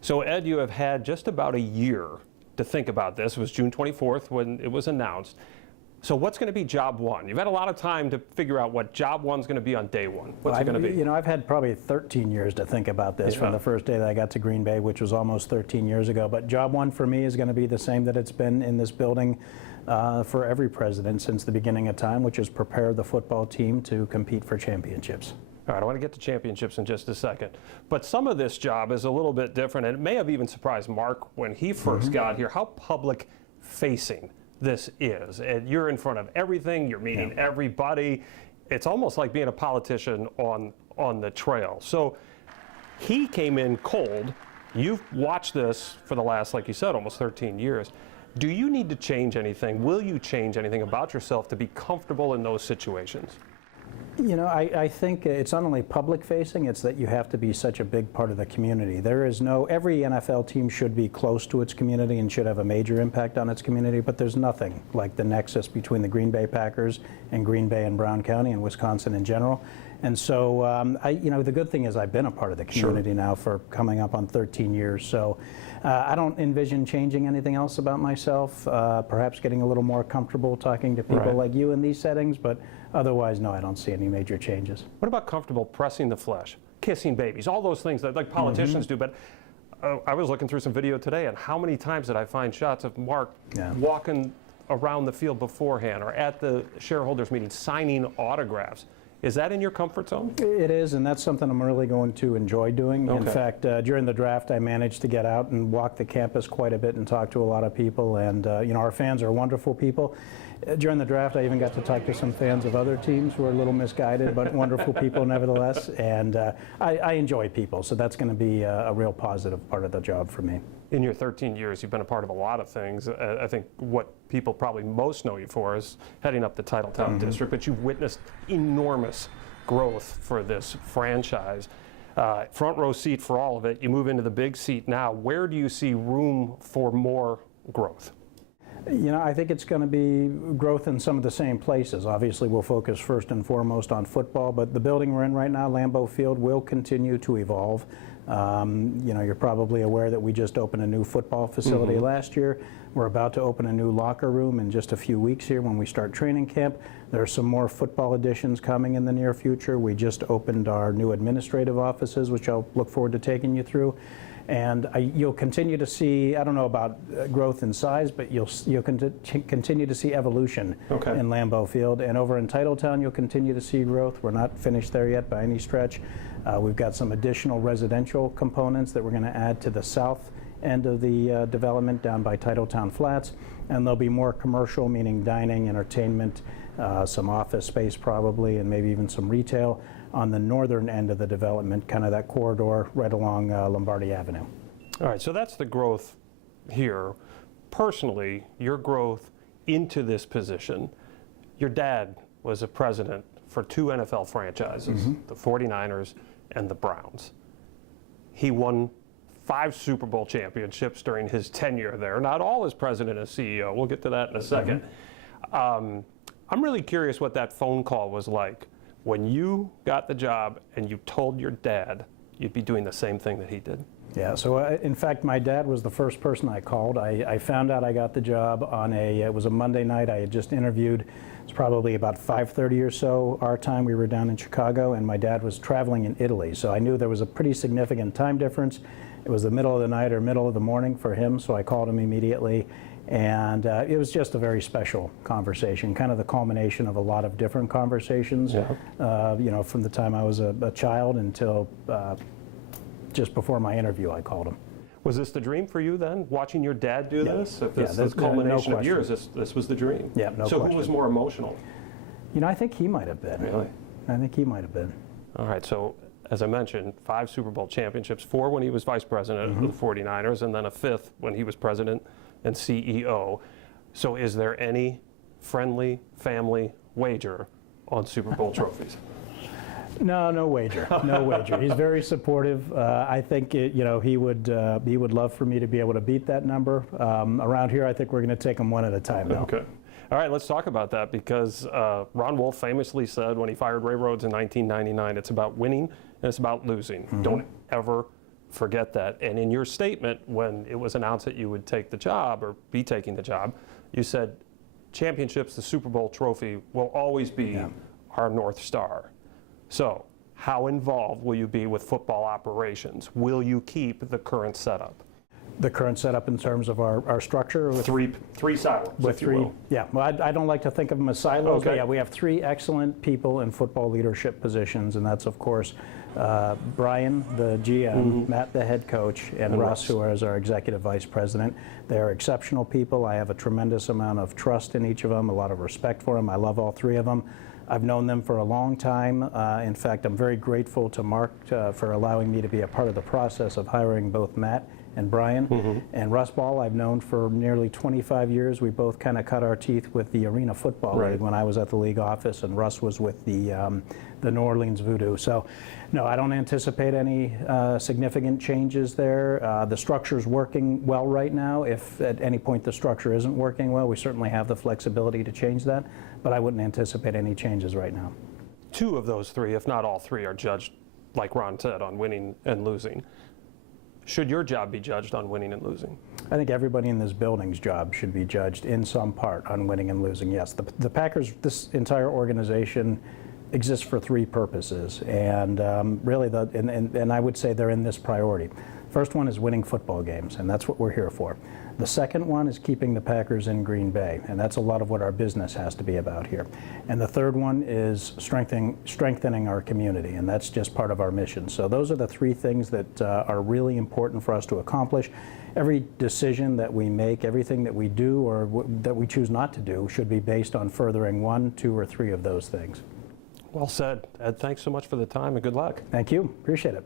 So Ed, you have had just about a year to think about this. It was June 24th when it was announced. So what's going to be job one? You've had a lot of time to figure out what job one's going to be on day one. What's it going to be? You know, I've had probably 13 years to think about this from the first day that I got to Green Bay, which was almost 13 years ago. But job one for me is going to be the same that it's been in this building for every president since the beginning of time, which is prepare the football team to compete for championships. All right, I want to get to championships in just a second. But some of this job is a little bit different, and it may have even surprised Mark when he first got here, how public-facing this is. And you're in front of everything, you're meeting everybody. It's almost like being a politician on the trail. So he came in cold. You've watched this for the last, like you said, almost 13 years. Do you need to change anything? Will you change anything about yourself to be comfortable in those situations? You know, I think it's not only public facing, it's that you have to be such a big part of the community. There is every NFL team should be close to its community and should have a major impact on its community, but there's nothing like the nexus between the Green Bay Packers and Green Bay and Brown County and Wisconsin in general. And so, you know, the good thing is I've been a part of the community now for coming up on 13 years. So I don't envision changing anything else about myself, perhaps getting a little more comfortable talking to people like you in these settings, but otherwise, no, I don't see any major changes. What about comfortable pressing the flesh, kissing babies, all those things that like politicians do? But I was looking through some video today, and how many times did I find shots of Mark walking around the field beforehand or at the shareholders meeting signing autographs? Is that in your comfort zone? It is, and that's something I'm really going to enjoy doing. In fact, during the draft, I managed to get out and walk the campus quite a bit and talk to a lot of people. And you know, our fans are wonderful people. During the draft, I even got to talk to some fans of other teams who are a little misguided, but wonderful people nevertheless. And I enjoy people, so that's going to be a real positive part of the job for me. In your 13 years, you've been a part of a lot of things. I think what people probably most know you for is heading up the Titletown district, but you've witnessed enormous growth for this franchise. Front row seat for all of it. You move into the big seat now. Where do you see room for more growth? You know, I think it's going to be growth in some of the same places. Obviously, we'll focus first and foremost on football, but the building we're in right now, Lambeau Field, will continue to evolve. You know, you're probably aware that we just opened a new football facility last year. We're about to open a new locker room in just a few weeks here when we start training camp. There are some more football additions coming in the near future. We just opened our new administrative offices, which I'll look forward to taking you through. And you'll continue to see, I don't know about growth in size, but you'll continue to see evolution in Lambeau Field. And over in Titletown, you'll continue to see growth. We're not finished there yet by any stretch. We've got some additional residential components that we're going to add to the south end of the development down by Titletown Flats. And there'll be more commercial, meaning dining, entertainment, some office space probably, and maybe even some retail on the northern end of the development, kind of that corridor right along Lombardi Avenue. All right, so that's the growth here. Personally, your growth into this position, your dad was a president for two NFL franchises, the 49ers and the Browns. He won 5 Super Bowl championships during his tenure there, not all as president and CEO. We'll get to that in a second. I'm really curious what that phone call was like when you got the job and you told your dad you'd be doing the same thing that he did. Yeah, so in fact, my dad was the first person I called. I found out I got the job on it was a Monday night. I had just interviewed. It's probably about 5:30 or so our time. We were down in Chicago, and my dad was traveling in Italy. So I knew there was a pretty significant time difference. It was the middle of the night or middle of the morning for him, so I called him immediately. And it was just a very special conversation, kind of the culmination of a lot of different conversations, you know, from the time I was a child until just before my interview, I called him. Was this the dream for you then, watching your dad do this? If this culmination of years, this was the dream? Yeah, no So question. who was more emotional? You know, I think he might have been. Really? I think he might have been. All right, so as I mentioned, 5 Super Bowl championships, 4 when he was vice president of the 49ers, and then a 5th when he was president and CEO. So is there any friendly family wager on Super Bowl trophies? No, no wager. No wager. He's very supportive. I think you know, he would love for me to be able to beat that number. Around here, I think we're going to take them one at a time now. Okay. All right, let's talk about that because Ron Wolf famously said when he fired Ray Rhodes in 1999, it's about winning and it's about losing. Don't ever forget that. And in your statement, when it was announced that you would take the job or be taking the job, you said championships, the Super Bowl trophy, will always be our North Star. So how involved will you be with football operations? Will you keep the current setup? The current setup in terms of our structure? With Three silos, if you will. Yeah, well, I don't like to think of them as silos, but Okay. yeah, we have 3 excellent people in football leadership positions, and that's, of course, Brian, the GM, Matt, the head coach, and Russ, who is our executive vice president. They are exceptional people. I have a tremendous amount of trust in each of them, a lot of respect for them. I love all 3 of them. I've known them for a long time. In fact, I'm very grateful to Mark for allowing me to be a part of the process of hiring both Matt and Brian. And Russ Ball, I've known for nearly 25 years. We both kind of cut our teeth with the Arena Football League when I was at the league office, and Russ was with the New Orleans Voodoo. So, no, I don't anticipate any significant changes there. The structure's working well right now. If at any point the structure isn't working well, we certainly have the flexibility to change that, but I wouldn't anticipate any changes right now. 2 of those 3, if not all 3, are judged, like Ron said, on winning and losing. Should your job be judged on winning and losing? I think everybody in this building's job should be judged in some part on winning and losing, yes. The Packers, this entire organization, exists for 3 purposes, and really, and I would say they're in this priority. First one is winning football games, and that's what we're here for. The second one is keeping the Packers in Green Bay, and that's a lot of what our business has to be about here. And the third one is strengthening our community, and that's just part of our mission. So those are the 3 things that are really important for us to accomplish. Every decision that we make, everything that we do or that we choose not to do should be based on furthering 1, 2, or 3 of those things. Well said. Ed, thanks so much for the time and good luck. Thank you. Appreciate it.